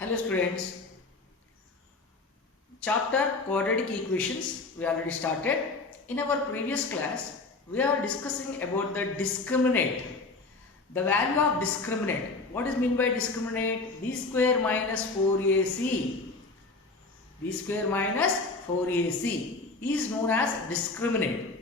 Hello students, chapter quadratic equations we already started. In our previous class we are discussing about the discriminant, the value of discriminant. What is meant by discriminant? B square minus 4ac, B square minus 4ac is known as discriminant.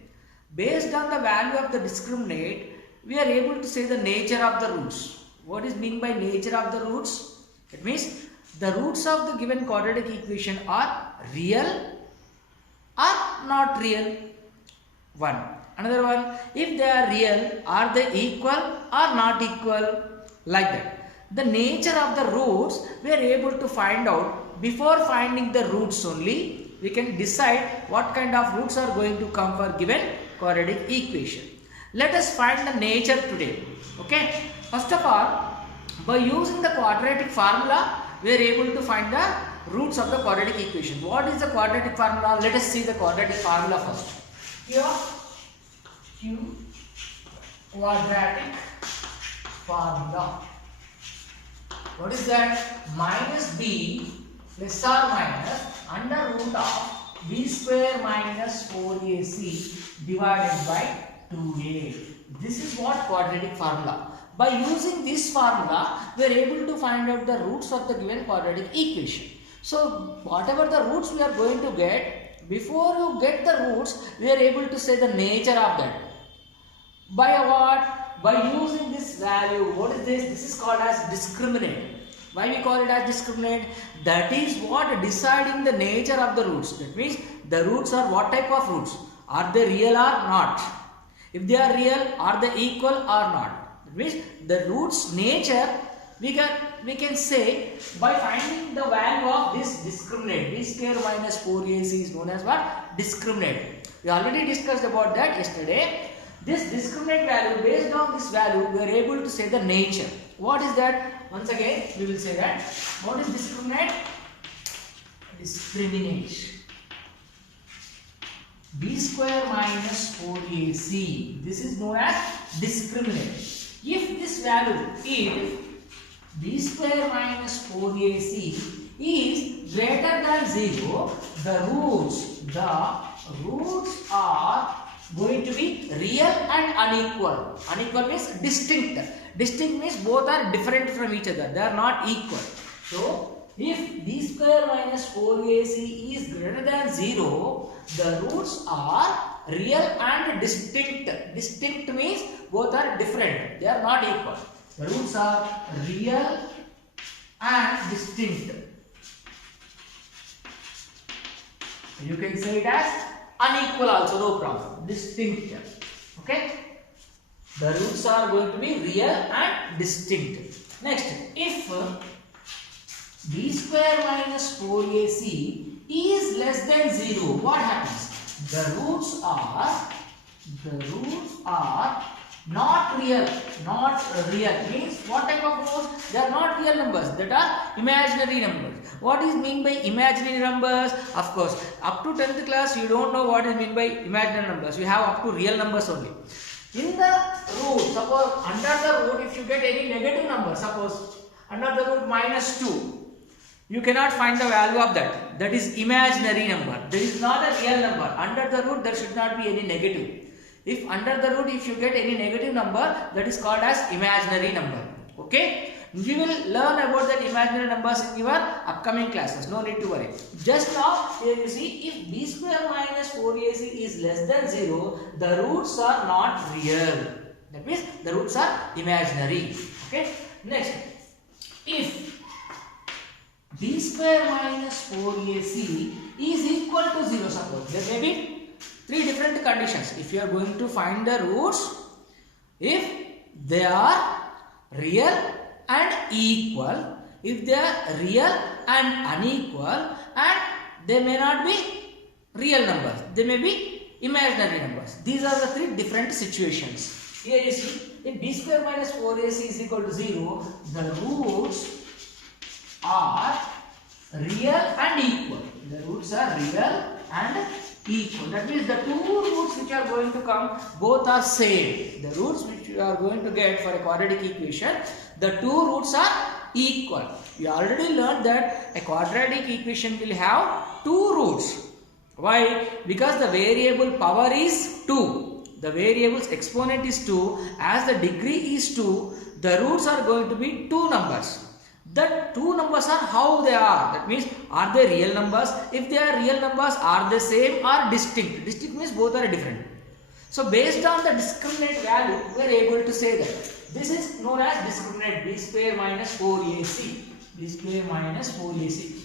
Based on the value of the discriminant, we are able to say the nature of the roots. What is meant by nature of the roots? It means the roots of the given quadratic equation are real or not real. One. Another one, if they are real, are they equal or not equal? Like that. The nature of the roots we are able to find out. Before finding the roots only, we can decide what kind of roots are going to come for given quadratic equation. Let us find the nature today. Okay. First of all, by using the quadratic formula, we are able to find the roots of the quadratic equation. What is the quadratic formula? Let us see the quadratic formula first. Here, Q quadratic formula. What is that? Minus b plus or minus under root of b square minus 4ac divided by 2a. This is what quadratic formula. By using this formula, we are able to find out the roots of the given quadratic equation. So, whatever the roots we are going to get, before you get the roots, we are able to say the nature of that. By what? By using this value. What is this? This is called as discriminant. Why we call it as discriminant? That is what deciding the nature of the roots. That means the roots are what type of roots? Are they real or not? If they are real, are they equal or not? That means the roots nature we can say by finding the value of this discriminant. B square minus 4ac is known as what? Discriminant. We already discussed about that yesterday. This discriminant value, based on this value, we are able to say the nature. What is that? Once again, we will say that. What is discriminant? Discriminant. B square minus 4ac. This is known as discriminant. If this value is b square minus 4ac is greater than 0, the roots are going to be real and unequal. Unequal means distinct. Distinct means both are different from each other. They are not equal. So, if b square minus 4ac is greater than 0, the roots are real and distinct. Distinct means both are different. They are not equal. The roots are real and distinct. You can say it as unequal also, no problem. Distinct. Okay. The roots are going to be real and distinct. Next, if b square minus 4ac is less than 0, what happens? The roots are not real. Not real means what type of roots? They are not real numbers. That are imaginary numbers. What is mean by imaginary numbers? Of course, up to 10th class you don't know what is mean by imaginary numbers. You have up to real numbers only. In the root, suppose under the root, if you get any negative number, suppose under the root minus 2. You cannot find the value of that. That is imaginary number. That is not a real number. Under the root, there should not be any negative. If under the root, if you get any negative number, that is called as imaginary number. Okay? You will learn about that imaginary numbers in your upcoming classes. No need to worry. Just now, here you see, if b square minus 4ac is less than 0, the roots are not real. That means the roots are imaginary. Okay? Next, if b square minus 4ac is equal to 0, suppose there may be three different conditions. If you are going to find the roots, if they are real and equal, if they are real and unequal, and they may not be real numbers, they may be imaginary numbers. These are the three different situations. Here you see, if b square minus 4ac is equal to 0, the roots are real and equal. The roots are real and equal. That means the two roots which are going to come, both are same. The roots which you are going to get for a quadratic equation, the two roots are equal. We already learned that a quadratic equation will have two roots. Why? Because the variable power is 2. The variable's exponent is 2. As the degree is 2, the roots are going to be two numbers. The two numbers are how they are. That means, are they real numbers? If they are real numbers, are they same or distinct? Distinct means both are different. So based on the discriminant value, we are able to say that this is known as discriminant b square minus 4ac. B square minus 4ac.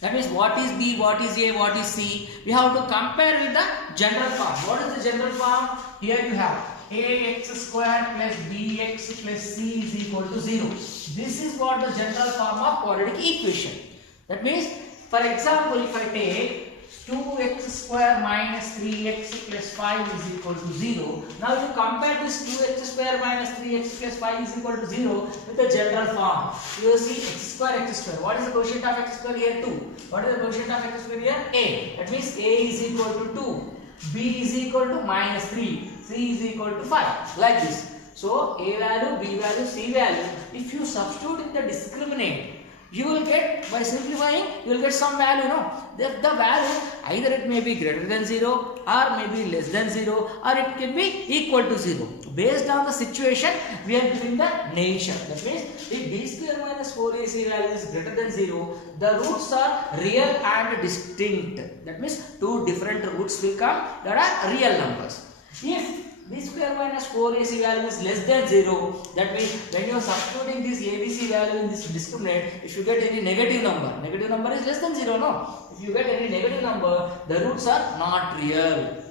That means what is b, what is a, what is c. We have to compare with the general form. What is the general form? Here you have ax square plus bx plus c is equal to 0. This is what the general form of quadratic equation. That means, for example, if I take 2x square minus 3x plus 5 is equal to 0. Now, if you compare this 2x square minus 3x plus 5 is equal to 0 with the general form, you will see x square, x square. What is the quotient of x square here? 2. What is the quotient of x square here? A. That means a is equal to 2, b is equal to minus 3, c is equal to 5. Like this. So, a value, b value, c value. If you substitute in the discriminant, you will get, by simplifying, you will get some value, no? The value, either it may be greater than 0 or maybe less than 0 or it can be equal to 0. Based on the situation, we are giving the nature. That means, if b square minus 4ac value is greater than 0, the roots are real and distinct. That means, two different roots will come that are real numbers. If b square minus 4ac value is less than 0, that means when you are substituting this abc value in this discriminant, if you get any negative number is less than 0, no? If you get any negative number, the roots are not real.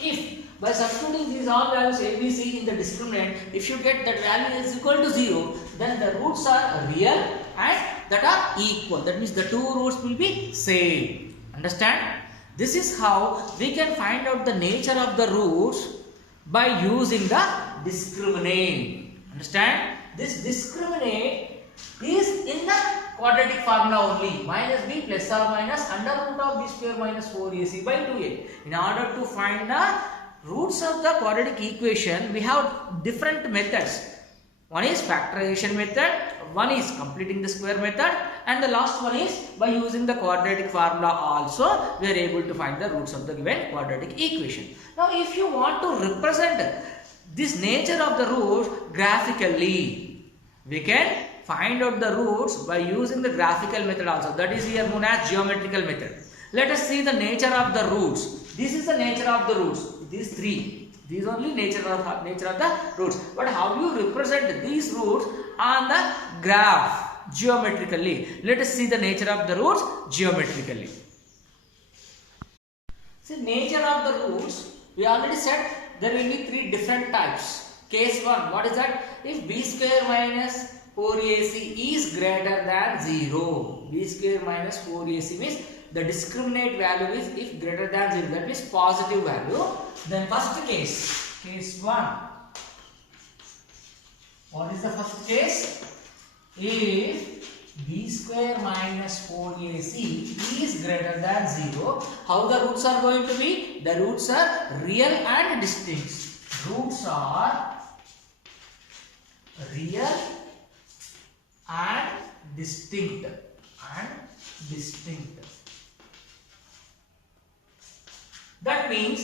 If by substituting these all values abc in the discriminant, if you get that value is equal to 0, then the roots are real and that are equal. That means the two roots will be same. Understand? This is how we can find out the nature of the roots by using the discriminant. Understand? This discriminant is in the quadratic formula only. Minus b plus or minus under root of b square minus 4ac by 2a. In order to find the roots of the quadratic equation, we have different methods. One is factorization method, one is completing the square method, and the last one is by using the quadratic formula also we are able to find the roots of the given quadratic equation. Now if you want to represent this nature of the roots graphically, we can find out the roots by using the graphical method also. That is here known as geometrical method. Let us see the nature of the roots. This is the nature of the roots. These three. These only nature of the roots. But how you represent these roots on the graph geometrically? Let us see the nature of the roots geometrically. See, nature of the roots, we already said there will be three different types. Case 1, what is that? If b square minus 4ac is greater than 0. b square minus 4ac means the discriminant value is if greater than 0, that means positive value. Then first case, case 1. What is the first case? If b square minus 4ac is greater than 0, how the roots are going to be? The roots are real and distinct. Roots are real and distinct. That means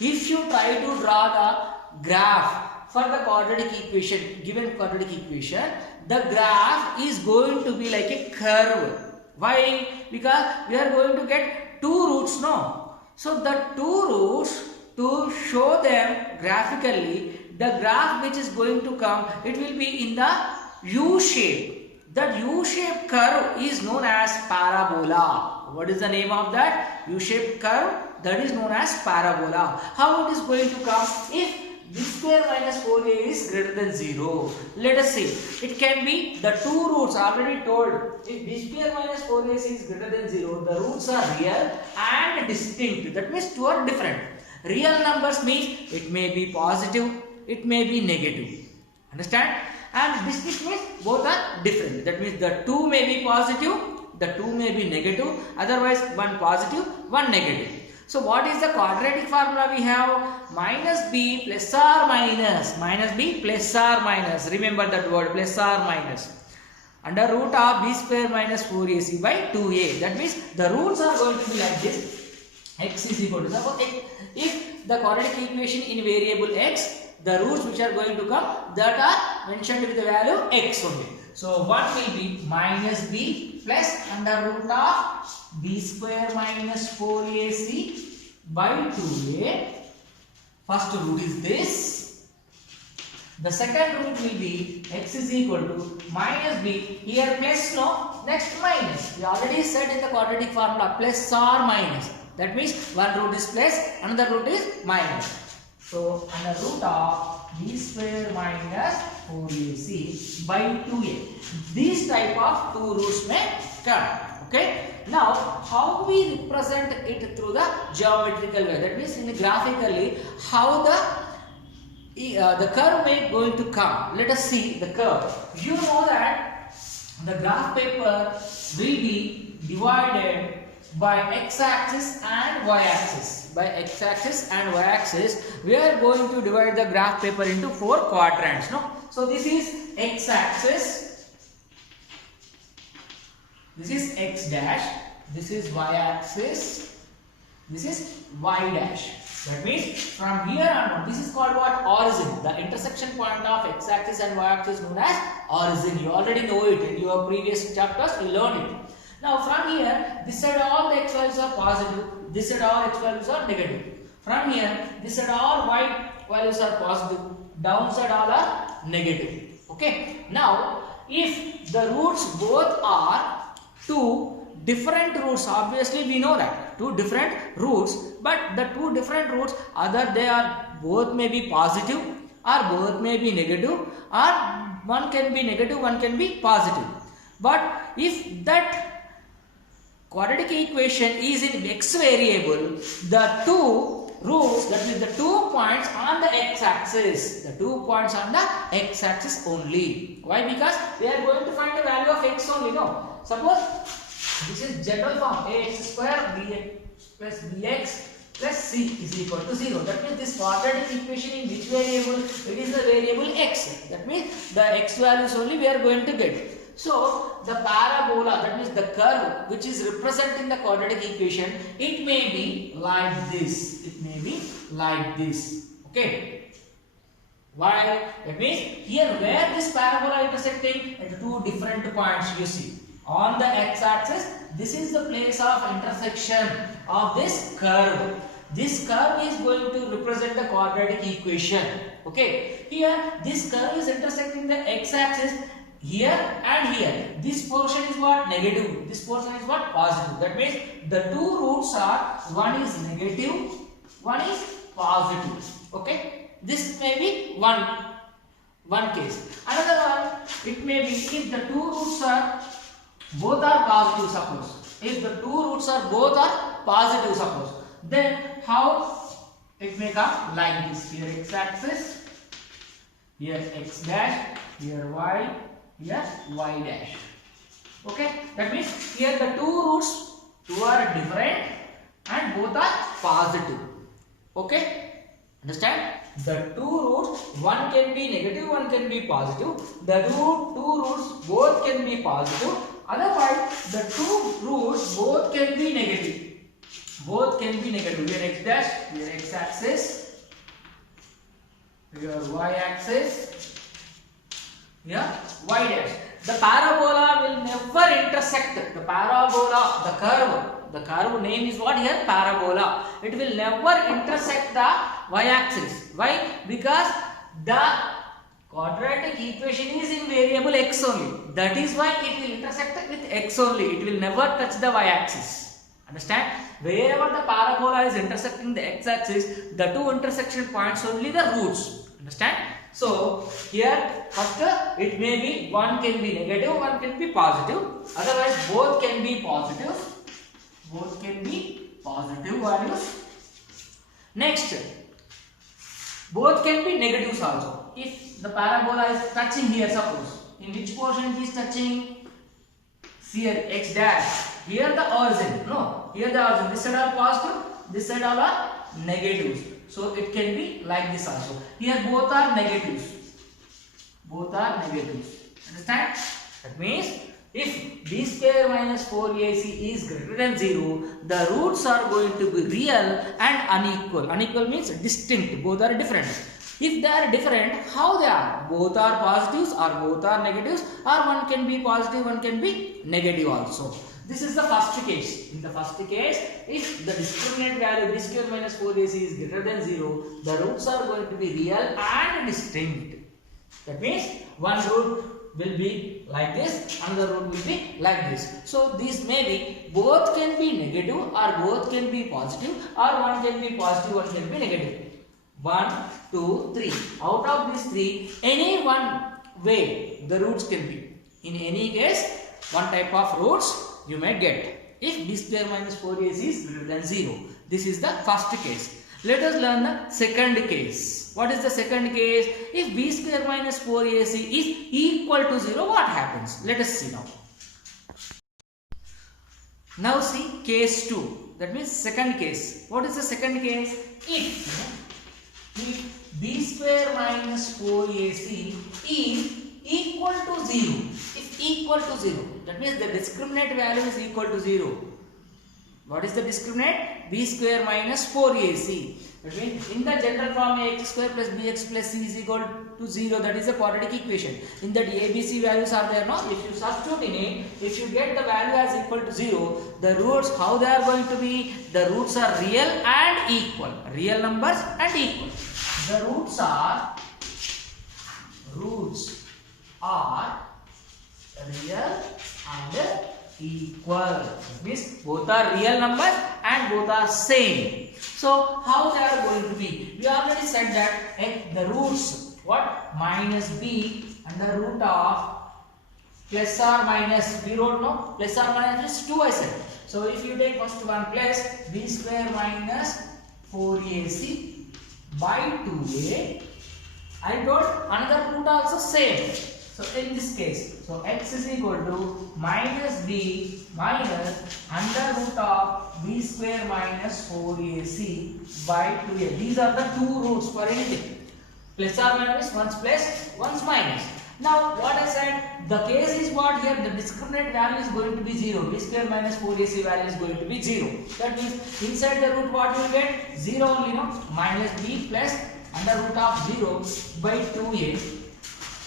if you try to draw the graph for the quadratic equation, given quadratic equation, the graph is going to be like a curve. Why? Because we are going to get two roots, no? So the two roots, to show them graphically, the graph which is going to come, it will be in the U shape. That U-shaped curve is known as parabola. What is the name of that? U-shaped curve, that is known as parabola. How it is going to come? If b square minus 4a is greater than 0. Let us see. It can be the two roots already told. If b square minus 4ac is greater than 0, the roots are real and distinct. That means two are different. Real numbers means it may be positive, it may be negative. Understand? And distinct means both are different. That means the two may be positive, the two may be negative, otherwise one positive, one negative. So what is the quadratic formula we have? Minus b plus or minus. Minus b plus or minus. Remember that word, plus or minus. under root of b square minus 4ac by 2a. That means the roots are going to be like this. X is equal to, suppose if the quadratic equation in variable x, the roots which are going to come, that are mentioned with the value x only. So 1 will be minus b plus under root of b square minus 4ac by 2a. First root is this. The second root will be x is equal to minus b. Here plus, no, next minus. We already said in the quadratic formula plus or minus. That means one root is plus, another root is minus. So under root of b square minus 4ac by 2a. These type of two roots may come. Okay. Now how we represent it through the geometrical way? That means in the graphically how the curve may going to come. Let us see the curve. You know that the graph paper will be divided by x-axis and y-axis. By x-axis and y-axis, we are going to divide the graph paper into 4 quadrants. No? So this is x-axis, this is x dash, this is y-axis, this is y dash. That means from here on, this is called what? Origin. The intersection point of x-axis and y-axis known as origin. You already know it in your previous chapters. You learned it. Now from here, this side all the x values are positive. This side all x values are negative. From here, this side all y values are positive. Downside all are negative. Okay. Now, if the roots both are two different roots, obviously we know that two different roots, but the two different roots, either they are both may be positive or both may be negative, or one can be negative, one can be positive. But if that quadratic equation is in x variable, the two roots, that is the 2 points on the x-axis, the 2 points on the x-axis only. Why? Because we are going to find the value of x only. No, suppose this is general form ax square bx plus bx plus c is equal to 0. That means this quadratic equation in which variable? It is the variable x. That means the x values only we are going to get. So the parabola, that means the curve which is representing the quadratic equation, it may be like this. It may be like this. Okay. Why? That means here where this parabola intersecting at two different points, you see. On the x-axis, this is the place of intersection of this curve. This curve is going to represent the quadratic equation. Okay. Here this curve is intersecting the x-axis. Here and here, this portion is what? Negative. This portion is what? Positive. That means the two roots are, one is negative, one is positive. Okay. This may be one case. Another one, it may be if the two roots are both are positive, suppose. If the two roots are both are positive, suppose. Then how it may come? Like this. Here x-axis, here x dash, here y. Here y dash. Okay, that means here the two roots, two are different and both are positive. Okay, understand? The two roots, one can be negative, one can be positive. The two roots both can be positive. Otherwise, the two roots both can be negative. Both can be negative. Here x dash, here x axis, here y axis. Yeah, y dash. The parabola will never intersect. The parabola, the curve name is what here? Parabola. It will never intersect the y-axis. Why? Because the quadratic equation is in variable x only. That is why it will intersect with x only. It will never touch the y-axis. Understand? Wherever the parabola is intersecting the x-axis, the two intersection points only the roots. Understand? So here first it may be one can be negative, one can be positive. Otherwise both can be positive. Both can be positive values. Next, both can be negatives also. If the parabola is touching here, suppose in which portion it is touching? Here x dash. Here the origin. No, here the origin. This side are positive, this side all are negatives. So it can be like this also. Here both are negatives. Both are negatives. Understand? That means if b square minus 4ac is greater than 0, the roots are going to be real and unequal. Unequal means distinct, both are different. If they are different, how they are? Both are positives or both are negatives, or one can be positive, one can be negative also. This is the first case. In the first case, if the discriminant value b square minus 4ac is greater than 0, the roots are going to be real and distinct. That means one root will be like this, another root will be like this. So these may be, both can be negative or both can be positive, or one can be positive, one can be negative. 1, 2, 3. Out of these 3, any one way the roots can be. In any case, one type of roots you may get if b square minus 4ac is greater than 0. This is the first case. Let us learn the second case. What is the second case? If b square minus 4ac is equal to 0, what happens? Let us see now. Now see case 2. That means second case. What is the second case? If b square minus 4ac is equal to 0. If equal to 0. That means the discriminant value is equal to 0. What is the discriminant? B square minus 4ac. That means in the general form ax square plus bx plus c is equal to 0. That is a quadratic equation. In that abc values are there, no? If you substitute in it, if you get the value as equal to 0, the roots, how they are going to be? The roots are real and equal. Real numbers and equal. The roots are real and equal. That means both are real numbers and both are same. So how they are going to be? We already said that the roots, what? Minus b under root of plus or minus, we wrote no? Plus or minus is 2 I said. So if you take first one plus b square minus 4ac by 2a, I got another root also same. So in this case, so x is equal to minus b minus under root of b square minus 4ac by 2a. These are the two roots for anything. Plus or minus, one's plus, one's minus. Now what I said, the case is what here? The discriminant value is going to be 0. B square minus 4ac value is going to be 0. That means inside the root what you will get? 0 only, no? Minus b plus under root of 0 by 2a.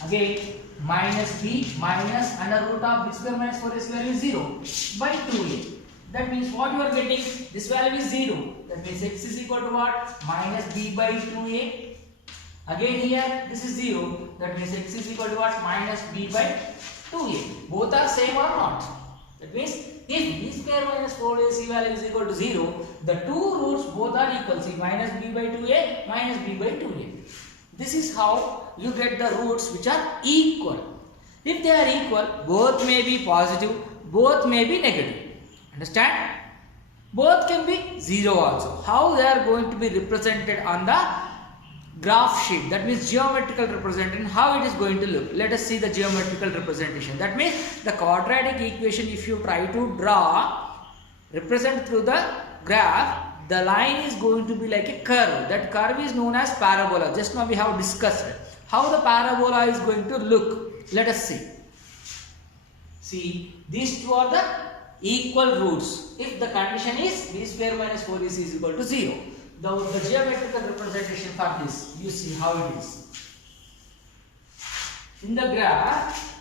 Again minus b minus under root of b square minus 4ac value is 0 by 2a. That means what you are getting? This value is 0. That means x is equal to what? Minus b by 2a. Again here this is 0. That means x is equal to what? Minus b by 2a. Both are same or not? That means if b square minus 4ac value is equal to 0, the two roots both are equal. See, minus b by 2a minus b by 2a. This is how you get the roots which are equal. If they are equal, both may be positive, both may be negative. Understand? Both can be 0 also. How they are going to be represented on the graph sheet? That means geometrical representation. How it is going to look? Let us see the geometrical representation. That means the quadratic equation, if you try to draw, represent through the graph, the line is going to be like a curve. That curve is known as parabola. Just now we have discussed how the parabola is going to look. Let us see. See, these two are the equal roots. If the condition is b square minus 4ac is equal to 0. The geometrical representation for this, you see how it is. In the graph,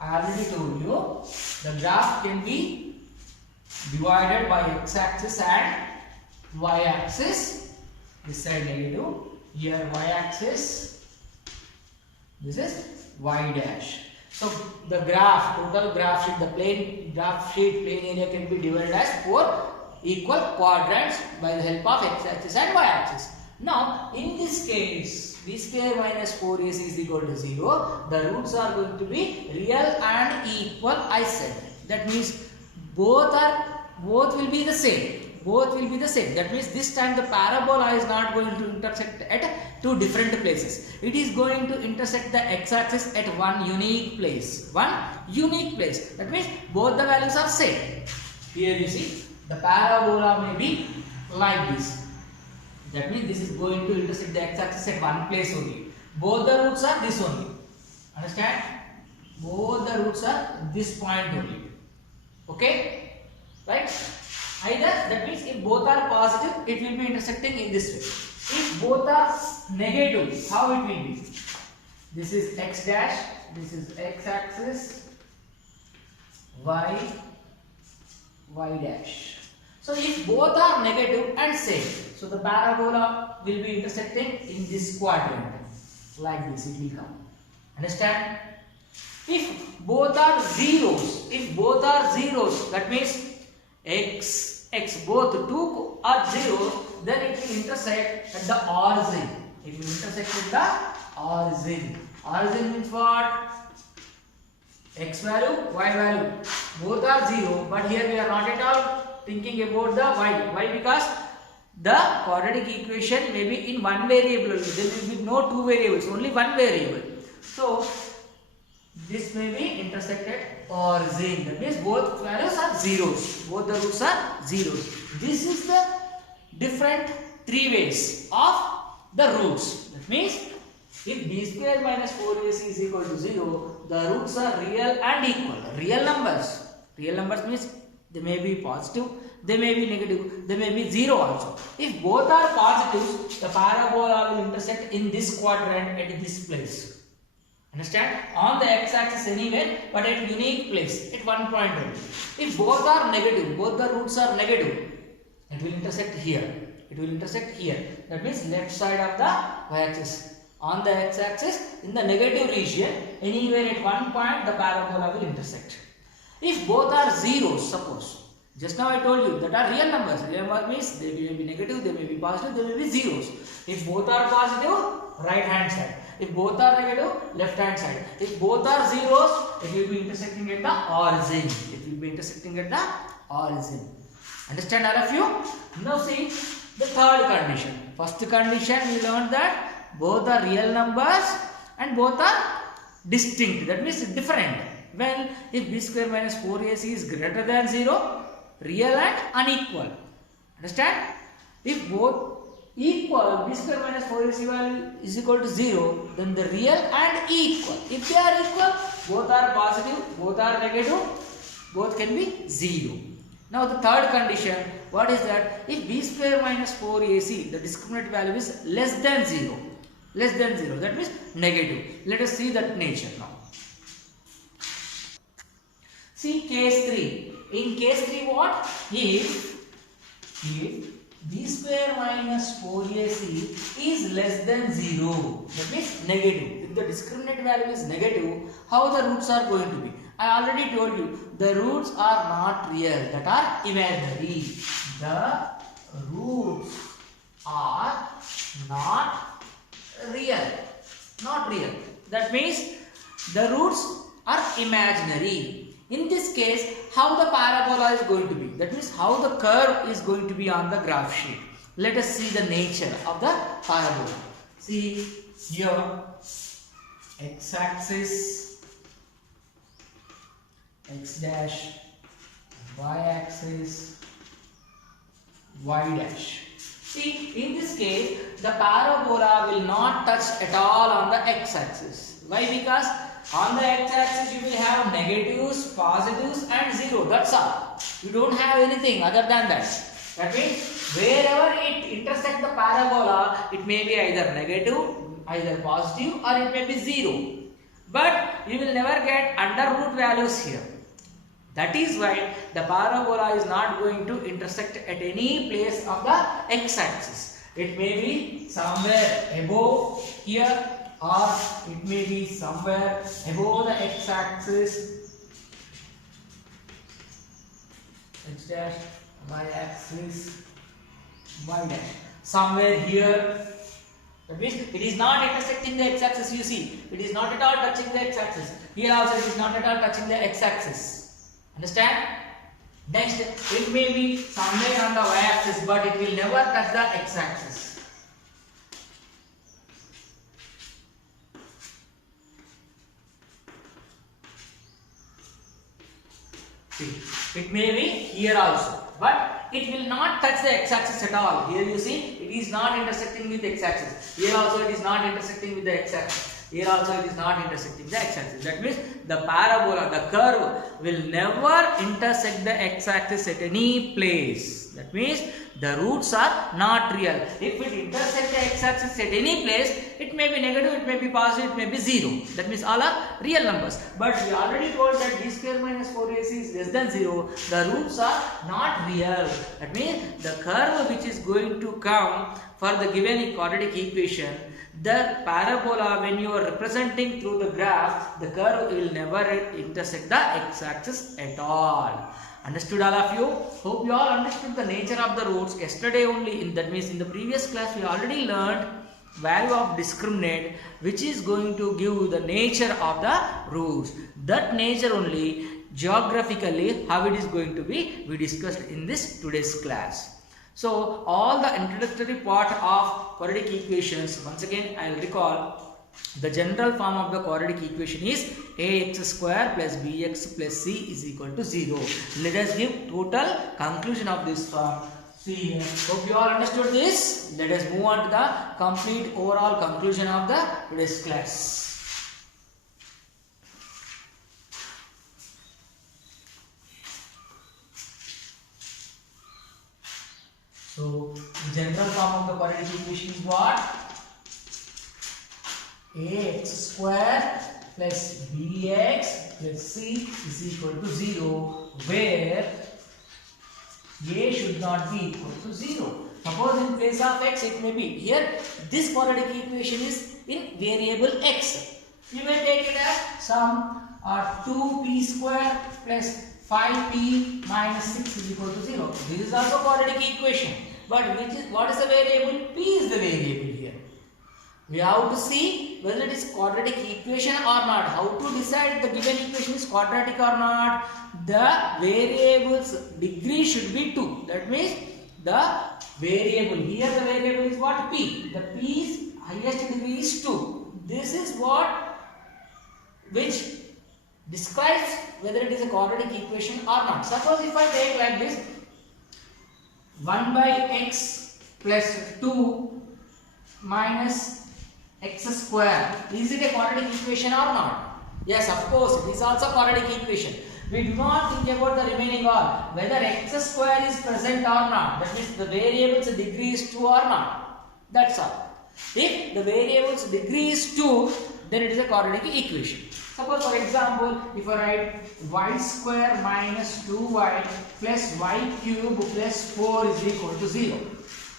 I already told you, the graph can be divided by x-axis and y-axis. This side negative, here y-axis, this is y dash. So the graph, total graph sheet, the plane graph sheet, plane area can be divided as 4 equal quadrants by the help of x-axis and y-axis. Now in this case, b square minus 4ac is equal to 0. The roots are going to be real and equal, I said. That means both will be the same. Both will be the same. That means this time the parabola is not going to intersect at two different places. It is going to intersect the x-axis at one unique place. One unique place. That means both the values are same. Here you see, the parabola may be like this. That means this is going to intersect the x-axis at one place only. Both the roots are this only. Understand? both the roots are this point only. Okay, right? Either, that means if both are positive, it will be intersecting in this way. If both are negative, how it will be? This is x dash, this is x axis, y dash. So if both are negative and same, so the parabola will be intersecting in this quadrant. Like this it will come. Understand? If both are zeros, that means x both two are zeros, then it will intersect at the origin. It will intersect at the origin. Origin means what? X value, y value. Both are 0, but here we are not at all thinking about the y. Why? Because the quadratic equation may be in one variable. There will be no two variables, only one variable. So this may be intersected origin. That means both values are zeros. Both the roots are zeros. This is the different three ways of the roots. That means if b square minus 4ac is equal to 0, the roots are real and equal. Real numbers. Real numbers means they may be positive, they may be negative, they may be 0 also. If both are positives, the parabola will intersect in this quadrant at this place. Understand? On the x-axis anywhere, but at unique place, at one point only. If both are negative, both the roots are negative, it will intersect here. It will intersect here. That means left side of the y-axis. On the x-axis, in the negative region, anywhere at one point, the parabola will intersect. If both are zeros, suppose, just now I told you that are real numbers. Real number means they may be negative, they may be positive, they may be zeros. If both are positive, right hand side. If both are negative, left hand side. If both are zeros, it will be intersecting at the origin. It will be intersecting at the origin. Understand all of you? Now see the third condition. First condition we learned that both are real numbers and both are distinct. That means different. Well, if b square minus 4ac is greater than 0, real and unequal. Understand? If both equal, b square minus 4ac value is equal to 0, then the real and equal. If they are equal, both are positive, both are negative, both can be 0. Now the third condition, what is that? If b square minus 4ac, the discriminant value is less than 0. Less than 0, that means negative. Let us see that nature now. See case 3. In case 3 what? If b square minus 4ac is less than 0, that means negative. If the discriminant value is negative, how the roots are going to be? I already told you, the roots are not real, that are imaginary. The roots are not real. That means the roots are imaginary. In this case, how the parabola is going to be? That means how the curve is going to be on the graph sheet. Let us see the nature of the parabola. See here, x-axis, x dash, y-axis, y dash. See, in this case, the parabola will not touch at all on the x-axis. Why? Because on the x-axis you will have negatives, positives and 0. That's all. You don't have anything other than that. That means wherever it intersects the parabola, it may be either negative, either positive, or it may be 0. But you will never get under root values here. That is why the parabola is not going to intersect at any place of the x-axis. It may be somewhere above here, or it may be somewhere above the x-axis, x dash, y-axis, y dash, somewhere here. That means it is not intersecting the x-axis. You see, it is not at all touching the x-axis. Here also it is not at all touching the x-axis. Understand? Next, it may be somewhere on the y-axis, but it will never touch the x-axis. See, it may be here also, but it will not touch the x-axis at all. Here you see, it is not intersecting with the x-axis. Here also it is not intersecting with the x-axis. Here also it is not intersecting the x-axis. That means the parabola, the curve will never intersect the x-axis at any place. That means the roots are not real. If it intersects the x-axis at any place, it may be negative, it may be positive, it may be 0. That means all are real numbers. But we already told that b square minus 4ac is less than 0. The roots are not real. That means the curve which is going to come for the given quadratic equation, the parabola, when you are representing through the graph, the curve will never intersect the x-axis at all. Understood all of you? Hope you all understood the nature of the roots. Yesterday only, that means in the previous class, we already learned value of discriminant, which is going to give the nature of the roots. That nature only, geographically, how it is going to be, we discussed in this today's class. So all the introductory part of quadratic equations, once again I will recall, the general form of the quadratic equation is ax square plus bx plus c is equal to 0. Let us give total conclusion of this form. See, hope you all understood this. Let us move on to the complete overall conclusion of the today's class. So, the general form of the quadratic equation is what? Ax square plus bx plus c is equal to 0, where a should not be equal to 0. Suppose in place of x it may be, here this quadratic equation is in variable x. You may take it as some 2p square plus 5p minus 6 is equal to 0. This is also quadratic equation. But what is the variable? P is the variable here. We have to see whether it is quadratic equation or not. How to decide the given equation is quadratic or not? The variable's degree should be 2. That means the variable, here the variable is what? P. The P's highest degree is 2. This is what which describes whether it is a quadratic equation or not. Suppose if I take like this, 1 by x plus 2 minus x square. Is it a quadratic equation or not? Yes, of course, it is also quadratic equation. We do not think about the remaining all, whether x square is present or not. That means the variable's degree is 2 or not. That's all. If the variable's degree is 2, then it is a quadratic equation. Suppose for example, if I write y square minus 2y plus y cube plus 4 is equal to 0.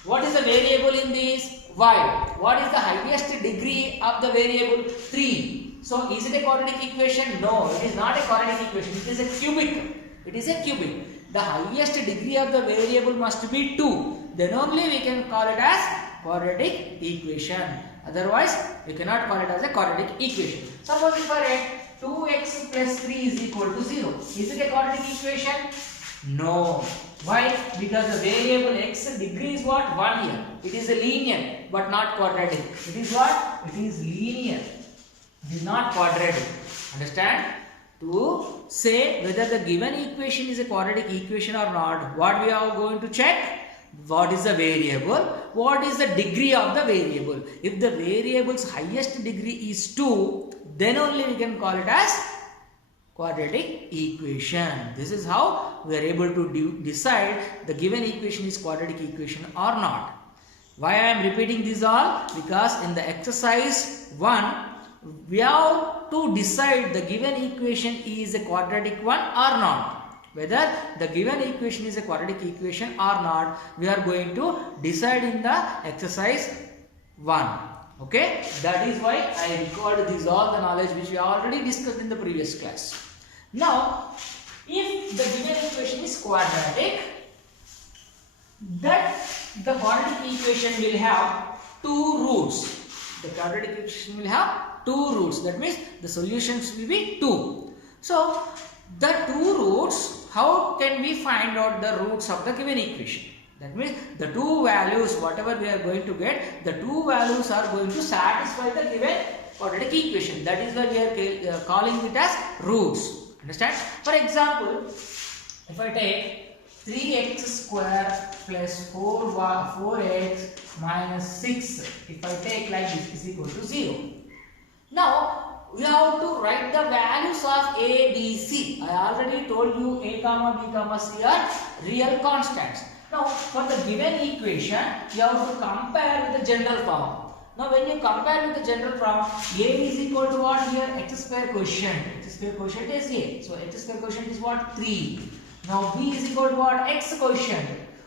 What is the variable in this? Y. What is the highest degree of the variable? 3. So is it a quadratic equation? No, it is not a quadratic equation. It is a cubic. It is a cubic. The highest degree of the variable must be 2. Then only we can call it as quadratic equation. Otherwise, we cannot call it as a quadratic equation. Suppose if I write 2x plus 3 is equal to 0. Is it a quadratic equation? No. Why? Because the variable x degree is what? 1 here. It is a linear but not quadratic. It is what? It is linear. It is not quadratic. Understand? To say whether the given equation is a quadratic equation or not, what we are going to check? What is the variable? What is the degree of the variable? If the variable's highest degree is 2, then only we can call it as quadratic equation. This is how we are able to decide the given equation is quadratic equation or not. Why I am repeating this all? Because in the exercise 1, we have to decide the given equation is a quadratic one or not. Whether the given equation is a quadratic equation or not, we are going to decide in the exercise 1. Okay, that is why I recorded this all the knowledge which we already discussed in the previous class. Now, if the given equation is quadratic, that the quadratic equation will have 2 roots. The quadratic equation will have 2 roots. That means the solutions will be 2. So, the 2 roots, how can we find out the roots of the given equation? That means the 2 values, whatever we are going to get, the 2 values are going to satisfy the given quadratic equation. That is why we are calling it as roots. Understand? For example, if I take 3x square plus 4x minus 6, if I take like this is equal to 0. Now we have to write the values of A, B, C. I already told you A comma B comma C are real constants. Now for the given equation you have to compare with the general form. Now when you compare with the general form, A is equal to what here? X square quotient. X square quotient is A. So X square quotient is what? 3. Now B is equal to what? X quotient.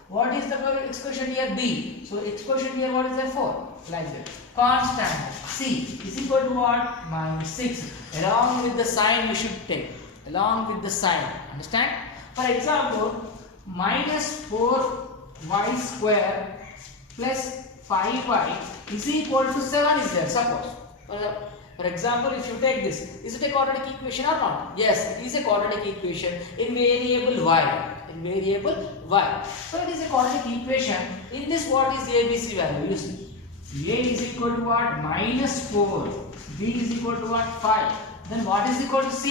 What is the X quotient here? B. So X quotient here what is that? 4. Like that. Constant C is equal to what? -6. Along with the sign you should take. Along with the sign. Understand? For example, -4y square plus 5y is equal to 7 is there. Suppose. For example, if you take this, is it a quadratic equation or not? Yes, it is a quadratic equation in variable y. In variable y. So it is a quadratic equation. In this, what is ABC value? You see. A is equal to what? -4. B is equal to what? 5. Then what is equal to C?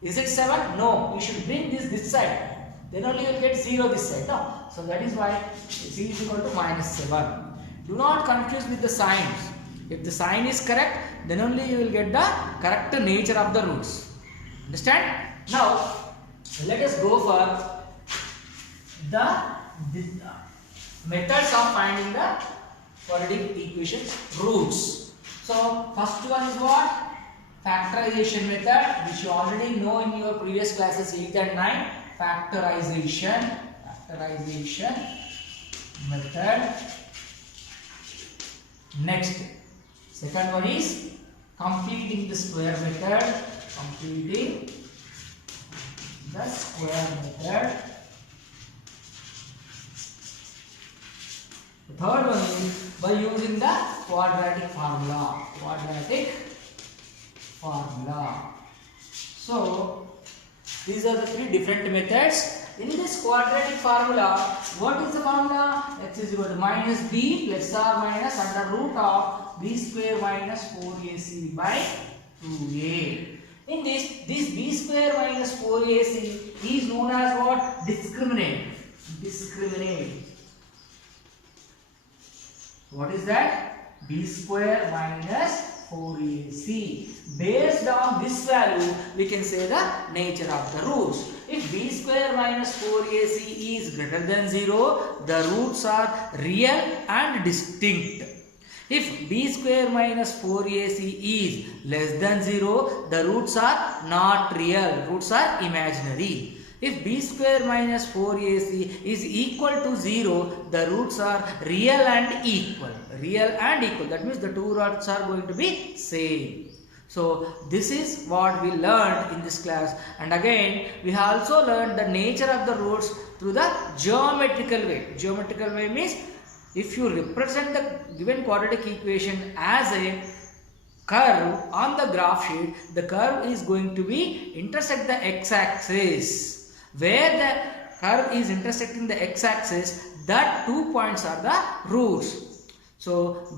Is it 7? No. You should bring this side. Then only you will get 0 this side. No. So that is why C is equal to -7. Do not confuse with the signs. If the sign is correct, then only you will get the correct nature of the roots. Understand? Now, let us go for the methods of finding the quadratic equations roots. So, first one is what? Factorization method, which you already know in your previous classes 8 and 9. Factorization method. Next, second one is completing the square method. Completing the square method. The third one is by using the quadratic formula. So these are the 3 different methods. In this quadratic formula, what is the formula? X is equal to -b plus or minus under root of b square minus 4ac by 2a. In this b square minus 4ac is known as what? Discriminant. What is that? B square minus 4ac. Based on this value, we can say the nature of the roots. If b square minus 4ac is greater than 0, the roots are real and distinct. If b square minus 4ac is less than 0, the roots are not real, roots are imaginary. If b square minus 4ac is equal to 0, the roots are real and equal. That means the two roots are going to be same. So this is what we learned in this class, and again we have also learned the nature of the roots through the geometrical way. Geometrical way means if you represent the given quadratic equation as a curve on the graph sheet, the curve is going to be intersect the x-axis. Where the curve is intersecting the x-axis, that 2 points are the roots. So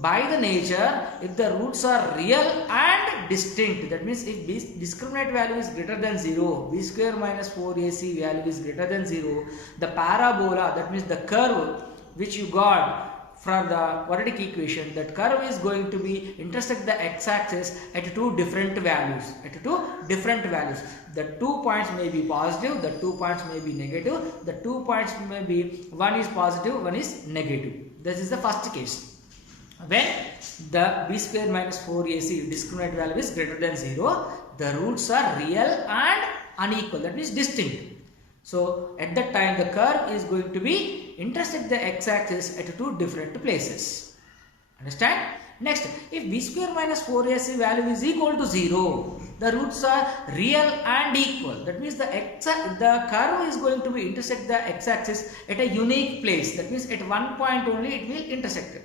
by the nature, if the roots are real and distinct, that means if discriminant value is greater than 0, b square minus 4ac value is greater than 0, the parabola, that means the curve which you got from the quadratic equation, that curve is going to be intersect the x-axis at 2 different values. The 2 points may be positive, the 2 points may be negative, the 2 points may be, one is positive, one is negative. This is the first case. When the b square minus 4ac discriminant value is greater than 0, the roots are real and unequal, that means distinct. So at that time the curve is going to be intersect the x-axis at 2 different places. Understand? Next, if b square minus 4ac value is equal to 0, the roots are real and equal. That means the curve is going to be intersect the x-axis at a unique place. That means at one point only it will intersect it.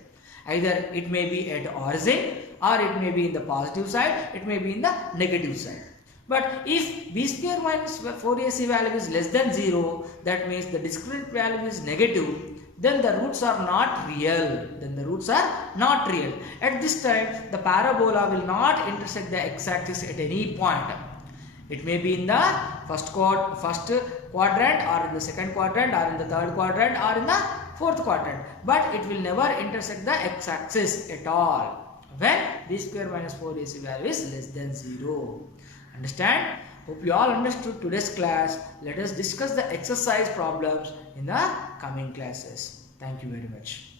Either it may be at origin, or it may be in the positive side, it may be in the negative side. But if b square minus 4ac value is less than 0, that means the discriminant value is negative, then the roots are not real. At this time, the parabola will not intersect the x-axis at any point. It may be in the first quadrant, or in the second quadrant, or in the third quadrant, or in the fourth quadrant. But it will never intersect the x-axis at all. when b square minus 4ac value is less than 0. Understand? Hope you all understood today's class. Let us discuss the exercise problems in the coming classes. Thank you very much.